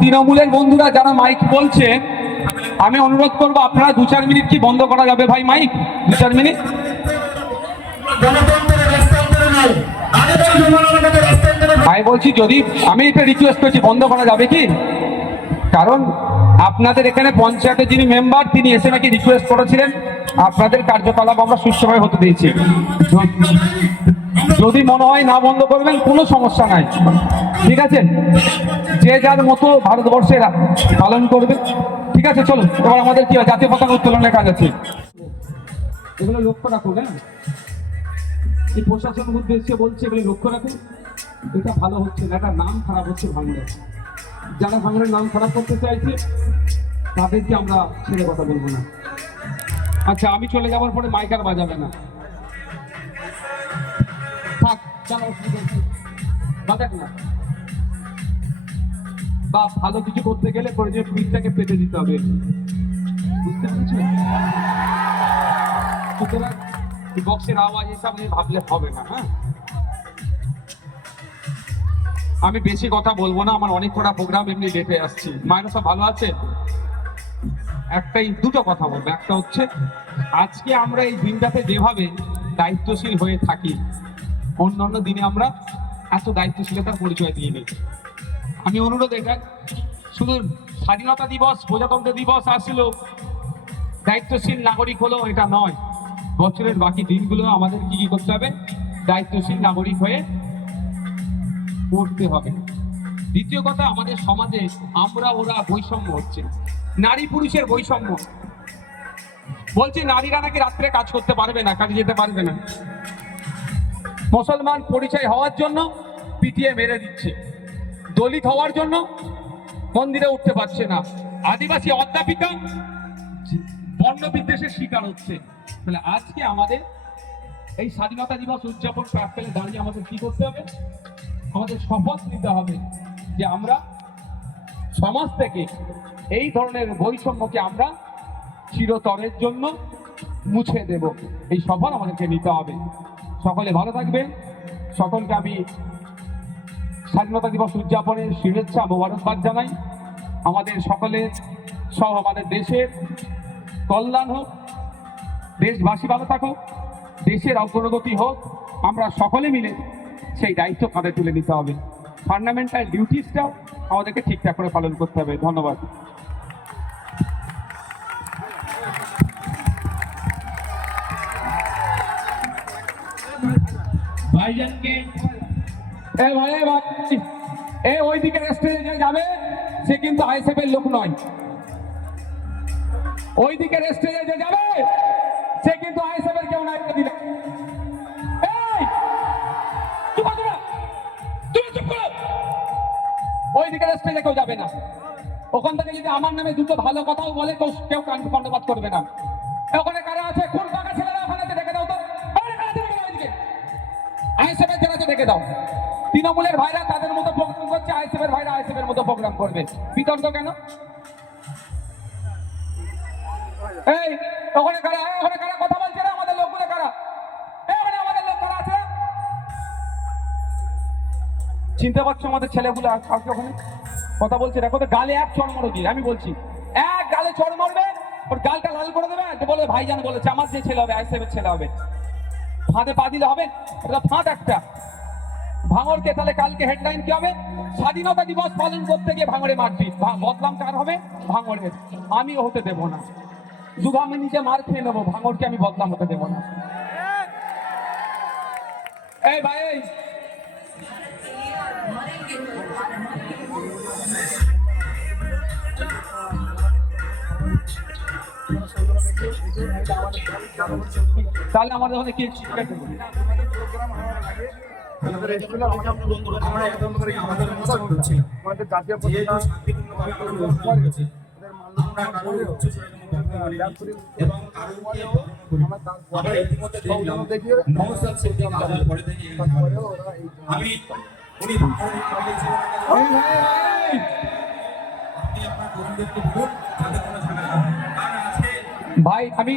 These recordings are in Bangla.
তৃণমূলের বন্ধুরা যারা মাইক বলছেন, আমি অনুরোধ করবো আপনারা 2-4 মিনিট কি বন্ধ করা যাবে ভাই? Mike 2-4 minute. আমি বলছি যদি আমি একটা রিকোয়েস্ট করছি, বন্ধ করা যাবে কি? কারণ আপনাদের এখানে পঞ্চায়েতের যিনি মেম্বার তিনি এসে নাকি রিকোয়েস্ট করেছিলেন আপনাদের কার্যকলাপ আমরা সুষ্ঠুভাবে হতে দিয়েছি। যদি মনে হয় না বন্ধ করবেন কোনো সমস্যা নাই, ঠিক আছে? যে যার মতো ভারতবর্ষের পালন করবে, ঠিক আছে? চলো এবার আমাদের কি জাতীয় পতাকা উত্তোলনের কাজ আছে, এগুলো লক্ষ্য রাখুন। হ্যাঁ, এই প্রশাসনের উদ্দেশ্যে বলছে এগুলো লক্ষ্য রাখুন। এটা ভালো হচ্ছে না, এটা নাম খারাপ হচ্ছে ভাঙড়ের। যারা ভাঙড়ের নাম খারাপ করতে চাইছে তাদেরকে আমরা ছেড়ে কথা বলবো না। আচ্ছা, আমি চলে যাওয়ার পরে মাইক আর বাজাবে না, থাক, চলো বাজাক না। বা ভালো কিছু করতে গেলে প্রয়োজন পিঠটাকে পেতে দিতে হবে, বুঝতে পেরেছো? সুতরাং বক্সের আওয়াজ এসব নিয়ে ভাবলে হবে না। হ্যাঁ, আমি বেশি কথা বলবো না, আমার অনেক কটা প্রোগ্রাম এমনি ডেটে আসছি। মায়েরা সব ভালো আছে? দুটো কথা বলবো। একটা হচ্ছে আজকে আমরা এই দিনটাতে যেভাবে দায়িত্বশীল হয়ে থাকি, অন্যান্য দিনে আমরা এত দায়িত্বশীলতার পরিচয় দিয়ে নিই। আমি অনুরোধ, এটা শুধু স্বাধীনতা দিবস প্রজাতন্ত্র দিবস আসলো দায়িত্বশীল নাগরিক হলো এটা নয়, বছরের বাকি দিনগুলো আমাদের কি করতে হবে? দায়িত্বশীল নাগরিক হয়ে পড়তে হবে। দ্বিতীয় কথা, আমাদের সমাজে আমরা ওরা বৈষম্য হচ্ছে, নারী পুরুষের বৈষম্য। বলছে নারীরা নাকি রাত্রে কাজ করতে পারবে না, কাজে যেতে পারবে না। মুসলমান পরিচয় হওয়ার জন্য পিটিয়ে মেরে দিচ্ছে, দলিত হওয়ার জন্য মন্দিরে উঠতে পারছে না, আদিবাসী অধ্যাপিকা বর্ণ বিদ্বেষের শিকার হচ্ছে। তাহলে আজকে আমাদের এই স্বাধীনতা দিবস উদযাপন প্রাক্কালে দাঁড়িয়ে আমাদের কি করতে হবে? আমাদের শপথ নিতে হবে যে আমরা সমাজ থেকে এই ধরনের বৈষম্যকে আমরা চিরতরের জন্য মুছে দেব। এই শপথ আমাদেরকে নিতে হবে। সকলে ভালো থাকবেন। সকলকে আমি স্বাধীনতা দিবস উদযাপনের শুভেচ্ছা মোবারকবাদ জানাই। আমাদের সকলের সব আমাদের দেশের কল্যাণ হোক, দেশবাসী ভালো থাকুক, দেশের অগ্রগতি হোক, আমরা সকলে মিলে সেই দায়িত্ব কাঁধে তুলে নিতে হবে। ফান্ডামেন্টাল ডিউটিসটাও আমাদেরকে ঠিকঠাক করে পালন করতে হবে। ধন্যবাদ। ভাইজানকে ওইদিকে স্টেজে যাবে, সে কিন্তু আইএসএফ এর লোক নয়। ওইদিকে স্টেজে যে যাবে সে কিন্তু আইএসএফ এর কেউ নাই। ওইদিকে স্টেজে কেউ যাবে না। ওখান থেকে যদি আমার নামে দুটো ভালো কথাও বলে তো কেউ কর্ণপাত করবে না। ওখানে কারা আছে? কোন টাকা ছেলেরা ওখানে দেখে দাও তো, আইএসএফ এর যারা দেখে দাও। তৃণমূলের ভাইরা তাদের মতো প্রোগ্রাম করছে, আইএসএফ এর ভাইরা আইএসএফ এর মতো প্রোগ্রাম করবে। বিতর্ক কেন? এই ওখানে কারা? ওখানে কারা কথা বলছে না? আমাদের লোকগুলো কারা? ওখানে আমাদের লোক কারা আছে? চিনতে পারছো আমাদের ছেলেগুলো আজকে ওখানে কথা বলছে? দেখো তো, গালে এক চড় মারো দিয়ে, আমি বলছি এক গালে চড় মারবে, ওর গালটা লাল করে দেবে, বলে ভাইজান বলেছে আমার যে ছেলে হবে আইএসএফ এর ছেলে হবে। ফাঁদে পা দিলে হবে? এটা ফাঁদ একটা। ভাঙড়কে তাহলে কালকে হেডলাইন কি হবে? স্বাধীনতা দিবস পালন করতে গিয়ে ভাঙড়ে মারপিট। বদনাম কার হবে? ভাঙড়ের। আমিও হতে দেবো না। শুধু আমি নিজে মার খেয়ে নেবো, ভাঙড়কে আমি বদনাম হতে দেবো না। এই ভাই, তাহলে আমাদের ওখানে কি ভাই, আমি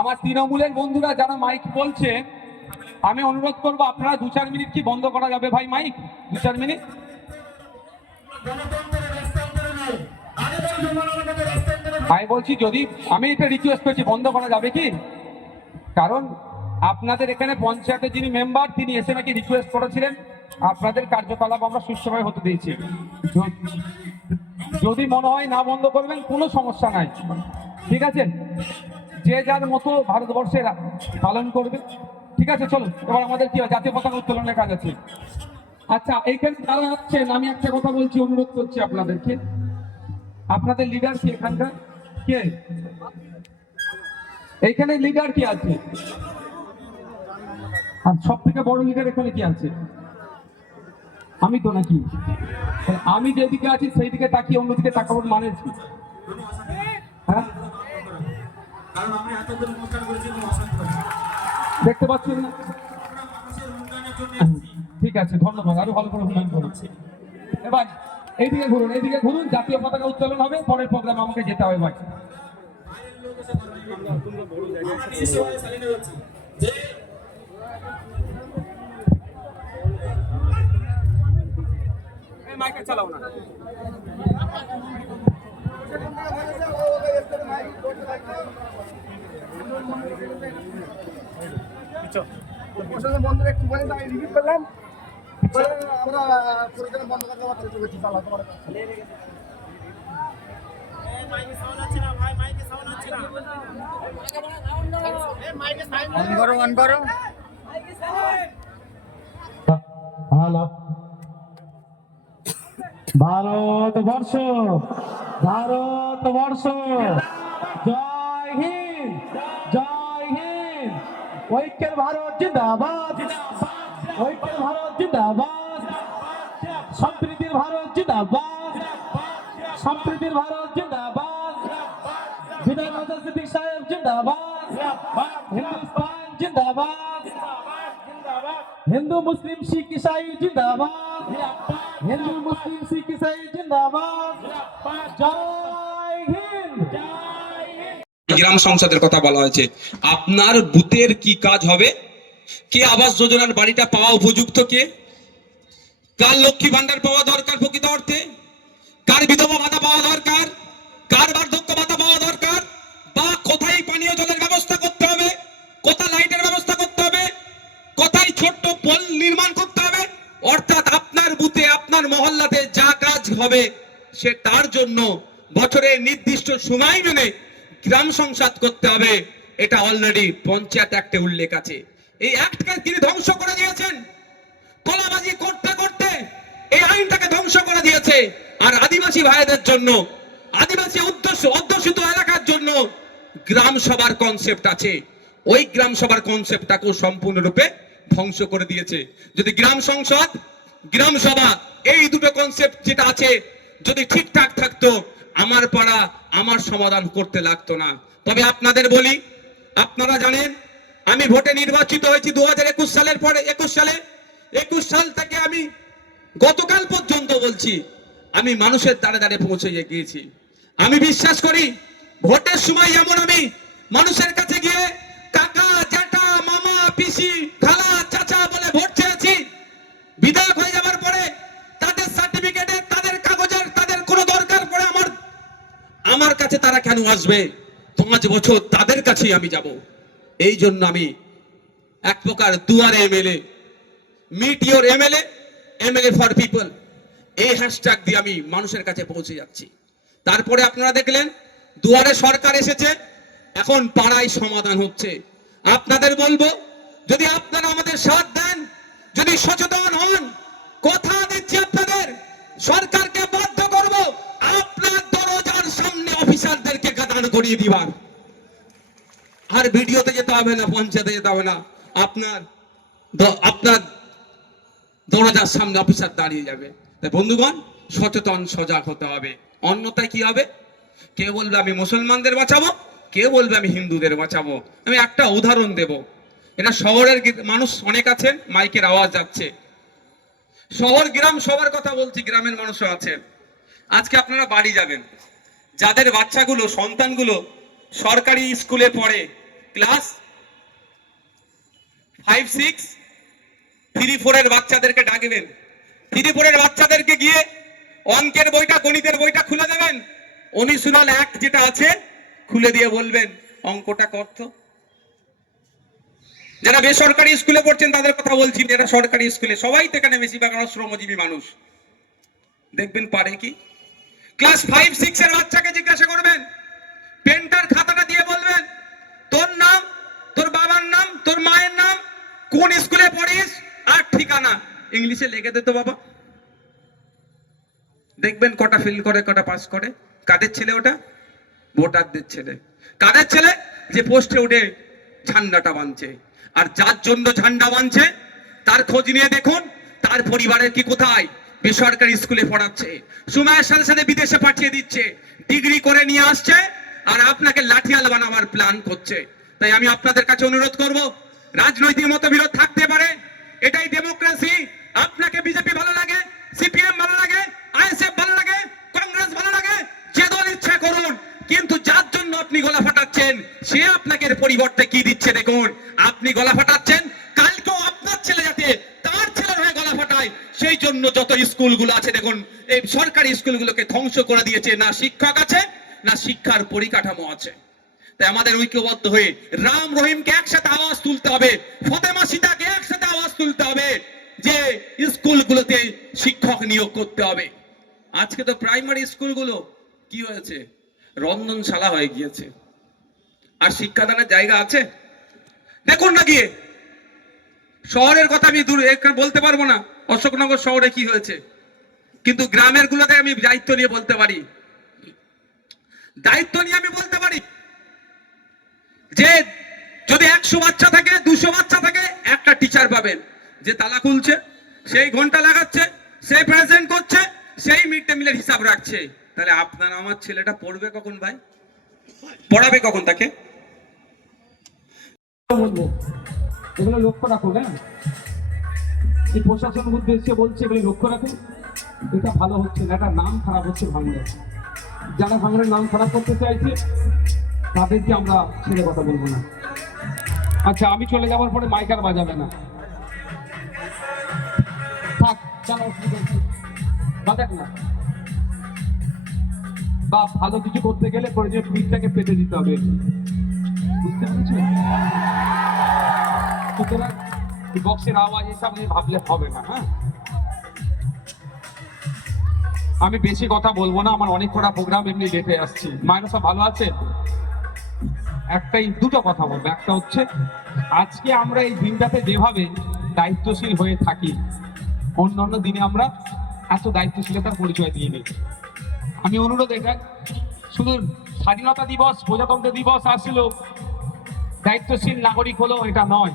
আমার তৃণমূলের বন্ধুরা যারা মাইক বলছে, আমি অনুরোধ করবো আপনারা 2-4 মিনিট কি বন্ধ করা যাবে ভাই? Mike 2-4 minute. আমি বলছি যদি আমি এটা রিকোয়েস্ট করছি বন্ধ করা যাবে কি, কারণ আপনাদের এখানে পঞ্চায়েতের যিনি মেম্বার তিনি এসে নাকি রিকোয়েস্ট করেছিলেন আপনাদের কার্যকলাপ আমরা সুষ্ঠুভাবে হতে দিয়েছি। যদি মনে হয় না বন্ধ করবেন কোনো সমস্যা নাই, ঠিক আছে, যে যার মতো ভারতবর্ষের পালন করবে, ঠিক আছে। চলো এবার আমাদের কি জাতীয় পতাকা উত্তোলনের কাজ আছে। আচ্ছা এইখানে যারা আছেন আমি একটা কথা বলছি, অনুরোধ করছি আপনাদেরকে, আপনাদের লিডার কি এখানকার কে, এইখানে লিডার কি আছে, আর সব থেকে বড় লিডার এখানে কি আছে? আমি তো নাকি, আমি যেদিকে আছি সেই দিকে তাকিয়ে অন্যদিকে তাকাবো মানে কি? হ্যাঁ দেখতে পাচ্ছেন না? ঠিক আছে ধন্যবাদ, আরো ভালো করে উন্নয়ন করুন। এবার এইদিকে ঘুরুন, এইদিকে ঘুরুন, জাতীয় পতাকা উত্তোলন হবে, পরের প্রোগ্রাম আমাকে যেতে হবে ভাই। মাইকে চালাও না। বন্ধু একটু বলে আমি রিভিউ করলাম, আমরা প্রোগ্রাম বন্ধ করতে পারছি চলেছি চালা তোমার অন করো হ্যালো ভারতবর্ষ, ভারতবর্ষ, জয় হিন্দ, জয় হিন্দ, ঐক্যের ভারত জিন্দাবাদ, ঐক্যের ভারত জিন্দাবাদ, সম্প্রীতির ভারত জিন্দাবাদ, সম্প্রীতির ভারত জিন্দাবাদ, বিনয় নজর সিদ্দিক সাহেব জিন্দাবাদ, হিন্দুস্তান জিন্দাবাদ, হিন্দু মুসলিম শিখ ইসাই জিন্দাবাদ, হিন্দু মুসলিম শিখ ইসাই জিন্দাবাদ, জয় হিন্দ। গ্রাম সংসদের কথা বলা হয়েছে, আপনার বুথের কি কাজ হবে, কে আবাস যোজনার বাড়িটা পাওয়া উপযুক্ত, কে কার লক্ষ্মী ভান্ডার পাওয়া দরকার প্রকৃত অর্থে, কার বিধবা ভাতা পাওয়া দরকার, কার বার্ধক্য ভাতা পাওয়া দরকার, বা কোথায় পানীয় জলের ব্যবস্থা করতে হবে, কোথায় লাইটের ব্যবস্থা করতে হবে, কোথায় ছোট্ট পোল নির্মাণ করতে হবে, অর্থাৎ আপনার বুথে আপনার মহল্লাতে যা কাজ হবে সে তার জন্য বছরের নির্দিষ্ট সময় মেনে গ্রাম সংসদ করতে হবে। এটা অলরেডি পঞ্চায়েত অ্যাক্টে উল্লেখ আছে। এই অ্যাক্টকে তিনি ধ্বংস করে দিয়েছেন, তোলাবাজি করতে করতে এই আইনটাকে ধ্বংস করে দিয়েছে। আর আদিবাসী ভাইদের জন্য, আদিবাসী অধ্যুষিত এলাকার জন্য গ্রাম সভার কনসেপ্ট আছে, ওই গ্রাম সভার কনসেপ্টটাকেও সম্পূর্ণরূপে ধ্বংস করে দিয়েছে। যদি গ্রাম সংসদ, গ্রাম সভা এই দুটো কনসেপ্ট যেটা আছে যদি ঠিকঠাক থাকতো, আমার পাড়া আমার সমাধান করতে লাগতো না। তবে আপনাদের বলি, আপনারা জানেন আমি ভোটে নির্বাচিত হয়েছি 2021 সালের পরে, 21 সাল থেকে আমি গতকাল পর্যন্ত বলছি আমি মানুষের দ্বারে দ্বারে পৌঁছে গিয়েছি। আমি বিশ্বাস করি ভোটের সময় যেমন আমি মানুষের কাছে গিয়ে কাকা জ্যাঠা মামা পিসি খালা চাচা বলে ভোট চেয়েছি, বিধায়ক হয়ে যাবার পরে তাদের সার্টিফিকেটের তাদের কাগজের তাদের কোনো দরকার পড়ে আমার কাছে তারা কেন আসবে, 5 বছর তাদের কাছেই আমি যাব। এই জন্য আমি এক প্রকার দুয়ারে MLA, meet your MLA, MLA for people, এই হ্যাশট্যাগ দিয়ে আমি মানুষের কাছে পৌঁছে যাচ্ছি। তারপরে আপনারা দেখলেন দুয়ারে সরকার এসেছে, এখন পাড়ায় সমাধান হচ্ছে। আপনাদের বলবো যদি আপনারা আমাদের সাথ দেন, যদি সচেতন হন, কথা দিচ্ছি আপনাদের, সরকারকে বাধ্য করব আপনার দরজার সামনে অফিসারদেরকে দাঁড় করিয়ে দিবার। আর ভিডিওতে যেতে হবে না, পঞ্চায়েতে যেতে হবে না, আপনার দরজার সামনে অফিসার দাঁড়িয়ে যাবে। তাই বন্ধুগণ সচেতন সজাগ হতে হবে, অন্যথায় কি হবে, কে বলবে আমি মুসলমানদের বাঁচাবো, কে বলবে আমি হিন্দুদের বাঁচাবো। আমি একটা উদাহরণ দেব, এটা শহরের মানুষ অনেক আছেন, মাইকের আওয়াজ যাচ্ছে, শহর গ্রাম সবার কথা বলছি, গ্রামের মানুষও আছেন। আজকে আপনারা বাড়ি যাবেন, যাদের বাচ্চাগুলো সন্তানগুলো সরকারি স্কুলে পড়ে, ক্লাস 5, 6, 3, 4 এর বাচ্চাদেরকে ডাকবেন, 3, 4 এর বাচ্চাদেরকে গিয়ে অঙ্কের বইটা গণিতের বইটা খুলে দেবেন, অনুশীলন 1 যেটা আছে খুলে দিয়ে বলবেন অঙ্কটা করত। যারা বেসরকারি স্কুলে পড়ছেন তাদের কথা বলছি, যারা সরকারি স্কুলে, সবাই তো এখানে বেশিরভাগ শ্রমজীবী মানুষ, দেখবেন পারে কি। ক্লাস 5-6 এর বাচ্চাকে জিজ্ঞাসা করবেন, পেন্টার খাতাটা দিয়ে বলবেন তোর নাম, তোর বাবার নাম, তোর মায়ের নাম, কোন স্কুলে পড়িস আর ঠিকানা ইংলিশে লিখে দে তো বাবা। দেখবেন কটা ফেল করে কটা পাস করে। কাদের ছেলে ওটা? ভোটারদের ছেলে। কাদের ছেলে? যে পোস্টে উঠে ঝান্ডাটা বাঁধছে। আর যার জন্য ঝান্ডা বাঁধছে তার খোঁজ নিয়ে দেখুন তার পরিবারের কি কোথায়। বেসরকারি স্কুলে পড়াচ্ছে, সময়ের সাথে সাথে বিদেশে পাঠিয়ে দিচ্ছে, ডিগ্রি করে নিয়ে আসছে, আর আপনাকে লাঠিয়াল বানাবার প্ল্যান করছে। তাই আমি আপনাদের কাছে অনুরোধ করব, রাজনৈতিক মতবিরোধ থাকতে পারে, এটাই ডেমোক্রেসি। আপনাকে বিজেপি ভালো লাগে, সিপিএম ভালো লাগে, আইএসএফ ভালো লাগে, কংগ্রেস ভালো লাগে, যে দল ইচ্ছা করুন, কিন্তু যার জন্য আপনি গলা ফাটাচ্ছেন সে আপনাকে এর পরিবর্তে কি দিচ্ছে দেখুন। আপনি গলা ফাটাচ্ছেন, কালকেও আপনার ছেলে যাতে তার ছেলের হয়ে গলা ফাটায়, সেই জন্য যত স্কুলগুলো আছে দেখুন, এই সরকারি স্কুলগুলোকে ধ্বংস করে দিয়েছে। না শিক্ষক আছে, না শিক্ষার পরিকাঠামো আছে। তাই আমাদের ঐক্যবদ্ধ হয়ে রাম রহিমকে একসাথে আওয়াজ তুলতে হবে, ফতেমা সীতাকে একসাথে আওয়াজ তুলতে হবে যে স্কুলগুলোতে শিক্ষক নিয়োগ করতে হবে। আজকে তো প্রাইমারি স্কুলগুলো কি হয়েছে, রন্ধনশালা হয়ে গিয়েছে। আর শিক্ষাদানের জায়গা আছে? দেখুন না গিয়ে। শহরের কথা আমি দূর বলতে পারবো না, অশোকনগর শহরে কি হয়েছে, কিন্তু গ্রামের গুলোতে আমি দায়িত্ব নিয়ে বলতে পারি। দায়িত্ব নিয়ে আমি বলতে পারি যে যদি 100 বাচ্চা থাকে, 200 বাচ্চা থাকে, একটা টিচার পাবেন যে তালা খুলছে, সেই ঘন্টা লাগাচ্ছে, সেই প্রেজেন্ট করছে, সেই মিড ডে মিলের হিসাব রাখছে। তাহলে আপনার আমার ছেলেটা পড়বে কখন ভাই? পড়াবে কখন তাকে? বলবো এগুলো লক্ষ্য রাখুন। হ্যাঁ, এই প্রশাসন উদ্দেশ্যে বলছে এগুলো লক্ষ্য রাখুন। এটা ভালো হচ্ছে না, এটা নাম খারাপ হচ্ছে ভাঙড়ের। যারা ভাঙড়ের নাম খারাপ করতে চাইছে তাদেরকে আমরা ছেড়ে কথা বলবো না। আচ্ছা, আমি চলে যাওয়ার পরে মাইক আর বাজাবে না, থাক, চলো, বাজাক না। বা ভালো কিছু করতে গেলে প্রয়োজন পিঠটাকে পেতে দিতে হবে, বুঝতে পেরেছো? সুতরাং বক্সের আওয়াজ এসব নিয়ে ভাবলে হবে না। হ্যাঁ, আমি বেশি কথা বলবো না, আমার অনেক কটা প্রোগ্রাম এমনি লেটে আসছি। মায়েরা সব ভালো আছে? দুটো কথা বলবো। একটা হচ্ছে, আজকে আমরা এই দিনটাতে যেভাবে দায়িত্বশীল হয়ে থাকি, অন্যান্য দিনে আমরা এত দায়িত্বশীলতার পরিচয় দিয়ে নিই। আমি অনুরোধ, এটা শুধু স্বাধীনতা দিবস, প্রজাতন্ত্র দিবস আসলো, দায়িত্বশীল নাগরিক হলো, এটা নয়।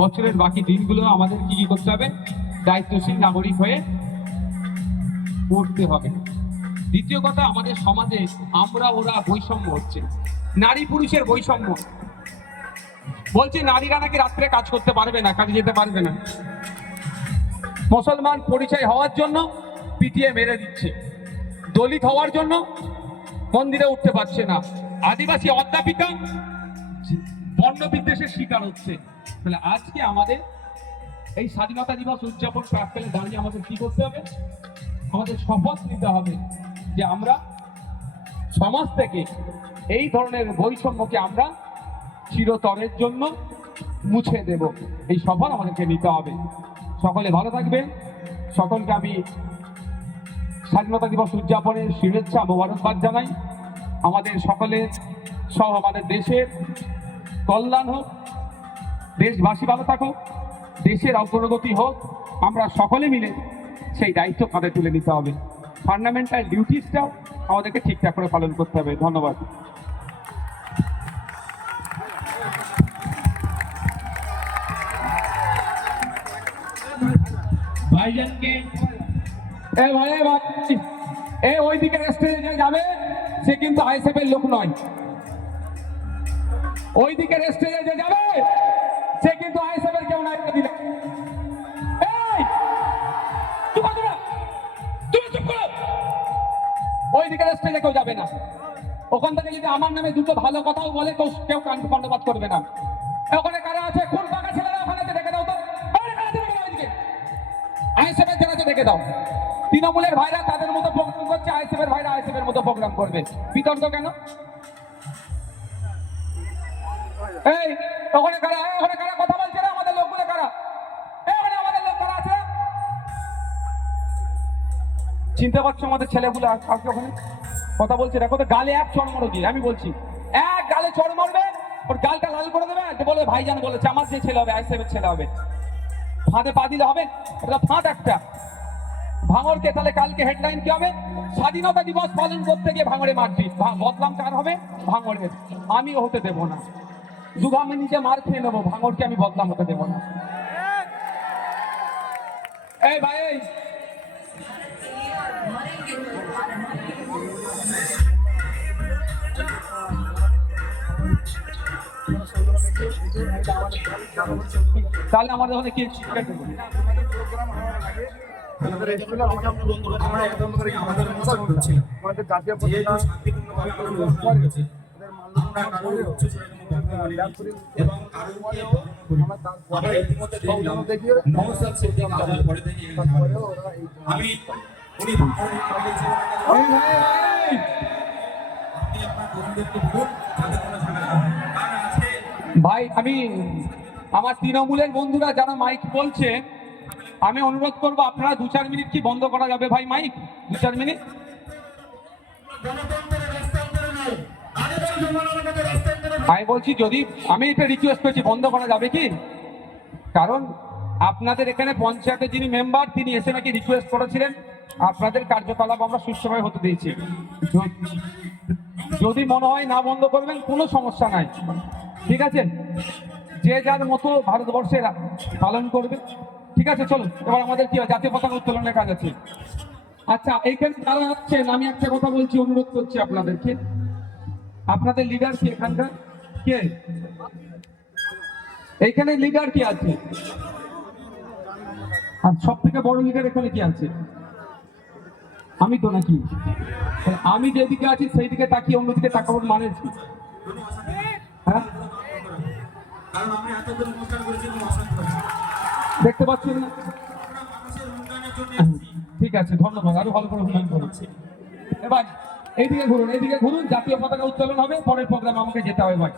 বছরের বাকি দিনগুলো আমাদের কি করতে হবে? দায়িত্বশীল নাগরিক হয়ে পড়তে হবে। দ্বিতীয় কথা, আমাদের সমাজে আমরা ওরা বৈষম্য হচ্ছে, নারী পুরুষের বৈষম্য। বলছে নারীরা নাকি রাত্রে কাজ করতে পারবে না, কাজে যেতে পারবে না। মুসলমান পরিচয় হওয়ার জন্য পিটিয়ে মেরে দিচ্ছে, দলিত হওয়ার জন্য মন্দিরে উঠতে পারছে না, আদিবাসী অধ্যাপিকা বর্ণ বিদ্বেষের শিকার হচ্ছে। তাহলে আজকে আমাদের এই স্বাধীনতা দিবস উদযাপন প্রাক্কালে দাঁড়িয়ে আমাদের কি করতে হবে? আমাদের শপথ নিতে হবে যে আমরা সমাজ থেকে এই ধরনের বৈষম্যকে আমরা চিরতরের জন্য মুছে দেব। এই শপথ আমাদেরকে নিতে হবে। সকলে ভালো থাকবেন। সকলকে আমি স্বাধীনতা দিবস উদযাপনের শুভেচ্ছা মোবারকবাদ জানাই। আমাদের সকলের সহ আমাদের দেশের কল্যাণ হোক, দেশবাসী ভালো থাকুক, দেশের অগ্রগতি হোক। আমরা সকলে মিলে সেই দায়িত্ব কাঁধে তুলে নিতে হবে। ফান্ডামেন্টাল ডিউটিসটাও আমাদেরকে ঠিকঠাক করে পালন করতে হবে। ধন্যবাদ। ভাইজানকে ওইদিকে স্টেজে যাবে, সে কিন্তু আইএসএফ এর লোক নয়। ওইদিকে স্টেজে যে যাবে সে কিন্তু আইএসএফ এর কেউ নাই। ওইদিকে স্টেজে কেউ যাবে না। ওখান থেকে যদি আমার নামে দুটো ভালো কথাও বলে কেউ কর্ণপাত করবে না। ওখানে কারা আছে? কোন পাকা ছেলেরা ওখানে আছে? দেখে দাও তো। আইএসএফ এর যারা আছে দেখে দাও। তৃণমূলের ভাইরা তাদের মতো প্রোগ্রাম করছে, আইএসএফ এর ভাইরা আইএসএফ এর মতো প্রোগ্রাম করবে। বিতর্ক কেন? এই ওখানে কারা, ওখানে কারা কথা বলছে না? আমাদের লোকগুলো কারা? ওখানে আমাদের লোক কারা আছে? চিনতে পারছো আমাদের ছেলেগুলো আজকে ওখানে কথা বলছে? দেখো তো, গালে এক চড় মারো গিয়ে, আমি বলছি এক গালে চড় মারবে, ওর গালটা লাল করে দেবে, বলে ভাইজান বলেছে আমার যে ছেলে হবে আইসেফের ছেলে হবে। ফাঁদে পা দিলে হবে? ওটা ফাঁদ একটা। ভাঙড়কে তাহলে কালকে হেডলাইন কি হবে? স্বাধীনতা দিবস পালন করতে গিয়ে ভাঙড়ে মারপিট। বদনাম কার হবে? ভাঙড়ের। আমিও হতে দেবো না। শুধু আমি নিজে মার খেয়ে নেবো, ভাঙড়কে আমি বদনাম হতে দেবো না। এই ভাই, এই তাহলে আমাদের ওখানে কি আমাদের স্কুলে আমরা একদম করে আমাদের জাতীয় পতাকা ভাই, আমি আমার তৃণমূলের বন্ধুরা যারা মাইক বলছে, আমি অনুরোধ করবো আপনারা 2-4 মিনিট কি বন্ধ করা যাবে ভাই? Mike 2-4 minute. আমি বলছি যদি আমি এটা রিকোয়েস্ট করছি, বন্ধ করা যাবে কি? কারণ আপনাদের এখানে পঞ্চায়েতের যিনি মেম্বার তিনি এসে নাকি রিকোয়েস্ট করেছিলেন আপনাদের কার্যকলাপ আমরা সুষ্ঠুভাবে হতে দিয়েছি। যদি মনে হয় না বন্ধ করবেন কোনো সমস্যা নাই, ঠিক আছে? যে যার মতো ভারতবর্ষে পালন করবে, ঠিক আছে? চলো এবার আমাদের কি জাতীয় পতাকা উত্তোলনের কাজ আছে। আচ্ছা, এইখানে যারা আছেন আমি একটা কথা বলছি, অনুরোধ করছি আপনাদেরকে, আপনাদের লিডার কি এখানকার? কে এইখানে লিডার কি আছে? আর সব থেকে বড় লিডার এখানে কি আছে? আমি তো নাকি? আমি যেদিকে আছি সেই দিকে তাকিয়ে অন্যদিকে তাকাবার মানে কি? হ্যাঁ, দেখতে পাচ্ছেন না? ঠিক আছে, ধন্যবাদ। আরো ভালো করে উন্নয়ন করছি। এবার এইদিকে ঘুরুন, এইদিকে ঘুরুন, জাতীয় পতাকা উত্তোলন হবে, পরের প্রোগ্রাম আমাকে যেতে হবে ভাই।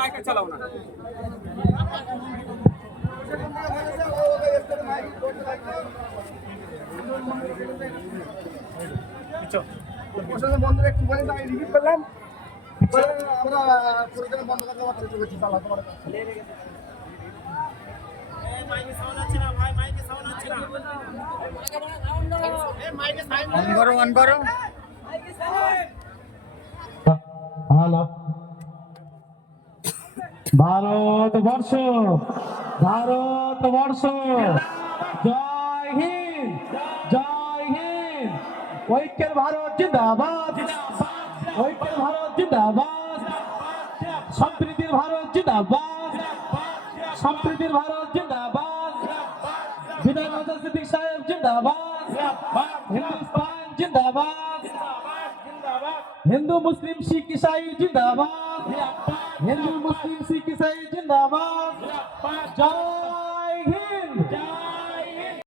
মাইকে চালাও না। বন্ধুরা একটু বলে আমি রিভিউ করলাম, আমরা প্রোগ্রাম বন্ধ করতে পারছি চলেছি চালা তোমার অন করো হ্যালো, ভারতবর্ষ, ভারতবর্ষ, জয় হিন্দ, জয় হিন্দ। ঐক্যের ভারত জিন্দাবাদ, ঐক্যের ভারত জিন্দাবাদ, সম্প্রীতির ভারত জিন্দাবাদ, সম্প্রীতির ভারত জিন্দাবাদ, বিনয় নজর সিদ্দিক সাহেব জিন্দাবাদ, হিন্দুস্তান জিন্দাবাদ, হিন্দু মুসলিম শিখ ইসাই জিন্দাবাদ, হিন্দু মুসলিম শিখ ইসাই জিন্দাবাদ, জয় হিন্দ।